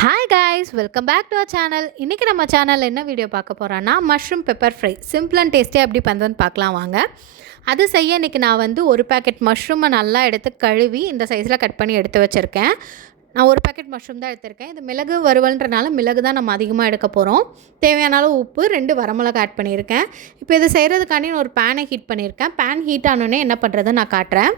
Hi guys, welcome back to our channel. இன்றைக்கி நம்ம சேனலில் என்ன வீடியோ பார்க்க போகிறோன்னா mushroom pepper fry simple and டேஸ்டியாக எப்படி பண்ணுறதுன்னு பார்க்கலாம் வாங்க. அது செய்ய இன்றைக்கி நான் வந்து ஒரு பேக்கெட் மஷ்ரூமை நல்லா எடுத்து கழுவி இந்த சைஸில் கட் பண்ணி எடுத்து வச்சுருக்கேன். நான் ஒரு பேக்கெட் மஷ்ரூம் தான் எடுத்திருக்கேன். இது மிளகு வறுவல்ன்றனால மிளகு தான் நம்ம அதிகமாக எடுக்க போகிறோம். தேவையான அளவு உப்பு, 2 வரமிளகா ஆட் பண்ணியிருக்கேன். இப்போ இது செய்கிறதுக்காண்டி நான் ஒரு பேனை ஹீட் பண்ணியிருக்கேன். பேன் ஹீட் ஆனோடனே என்ன பண்ணுறதுன்னு நான் காட்டுறேன்.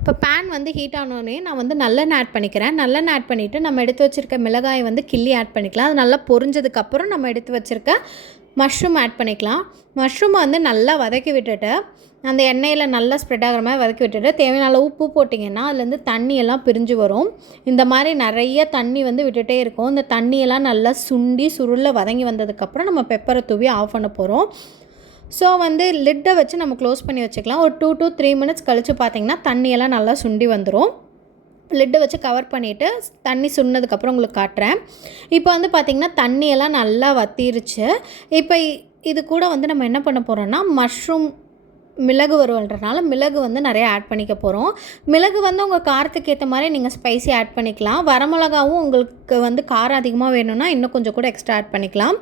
இப்போ பேன் வந்து ஹீட் ஆனோடனே நான் வந்து நல்லெண்ணெய் ஆட் பண்ணிக்கிறேன். நல்லெண்ணெய் ஆட் பண்ணிவிட்டு நம்ம எடுத்து வச்சுருக்க மிளகாயை வந்து கிள்ளி ஆட் பண்ணிக்கலாம். அது நல்லா பொரிஞ்சதுக்கப்புறம் நம்ம எடுத்து வச்சுருக்க மஷ்ரூம் ஆட் பண்ணிக்கலாம். மஷ்ரூமை வந்து நல்லா வதக்கி விட்டுட்டு அந்த எண்ணெயில் நல்லா ஸ்ப்ரெட் ஆகிற மாதிரி வதக்கி விட்டுட்டு தேவையான அளவு உப்பு போட்டிங்கன்னா அதுலேருந்து தண்ணியெல்லாம் பிரிஞ்சு வரும். இந்த மாதிரி நிறைய தண்ணி வந்து விட்டுகிட்டே இருக்கும். இந்த தண்ணியெல்லாம் நல்லா சுண்டி சுருள வதங்கி வந்ததுக்கப்புறம் நம்ம பெப்பரை தூவி ஆஃப் பண்ண போகிறோம். ஸோ வந்து லிட்டை வச்சு நம்ம க்ளோஸ் பண்ணி வச்சுக்கலாம். ஒரு 2 to 3 minutes கழித்து பார்த்திங்கன்னா தண்ணியெல்லாம் நல்லா சுண்டி வந்துடும். லிட்டை வச்சு கவர் பண்ணிவிட்டு தண்ணி சுண்ணதுக்கப்புறம் உங்களுக்கு காட்டுறேன். இப்போ வந்து பார்த்திங்கன்னா தண்ணியெல்லாம் நல்லா வற்றிருச்சு. இப்போ இது கூட வந்து நம்ம என்ன பண்ண போகிறோன்னா மஷ்ரூம் மிளகு வறுவல்ன்றனால மிளகு வந்து நிறையா ஆட் பண்ணிக்க போகிறோம். மிளகு வந்து உங்கள் காரத்துக்கு ஏற்ற மாதிரி நீங்கள் ஸ்பைசி ஆட் பண்ணிக்கலாம். வரமிளகாவும் உங்களுக்கு வந்து காரம் அதிகமாக வேணும்னா இன்னும் கொஞ்சம் கூட எக்ஸ்ட்ரா ஆட் பண்ணிக்கலாம்.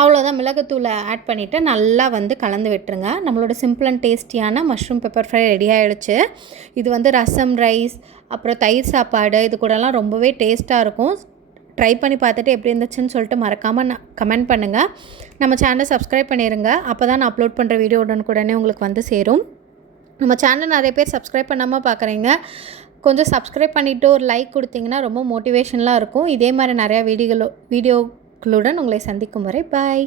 அவ்வளோதான். மிளகுத்தூளை ஆட் பண்ணிவிட்டு நல்லா வந்து கலந்து விட்டுருங்க. நம்மளோட சிம்பிள் அண்ட் டேஸ்டியான மஷ்ரூம் பெப்பர் ஃப்ரை ரெடி ஆகிடுச்சு. இது வந்து ரசம், ரைஸ், அப்புறம் தயிர் சாப்பாடு இது கூடலாம் ரொம்பவே டேஸ்ட்டாக இருக்கும். ட்ரை பண்ணி பார்த்துட்டு எப்படி இருந்துச்சுன்னு சொல்லிட்டு மறக்காமல் கமெண்ட் பண்ணுங்கள். நம்ம சேனலை சப்ஸ்கிரைப் பண்ணிடுங்க. அப்போ தான் நான் அப்லோட் பண்ணுற வீடியோ உடனே உங்களுக்கு வந்து சேரும். நம்ம சேனல் நிறைய பேர் சப்ஸ்கிரைப் பண்ணாமல் பார்க்குறீங்க. கொஞ்சம் சப்ஸ்கிரைப் பண்ணிவிட்டு ஒரு லைக் கொடுத்தீங்கன்னா ரொம்ப மோட்டிவேஷனலாக இருக்கும். இதே மாதிரி நிறையா வீடியோக்களுடன் உங்களை சந்திக்கும் வரை பாய்.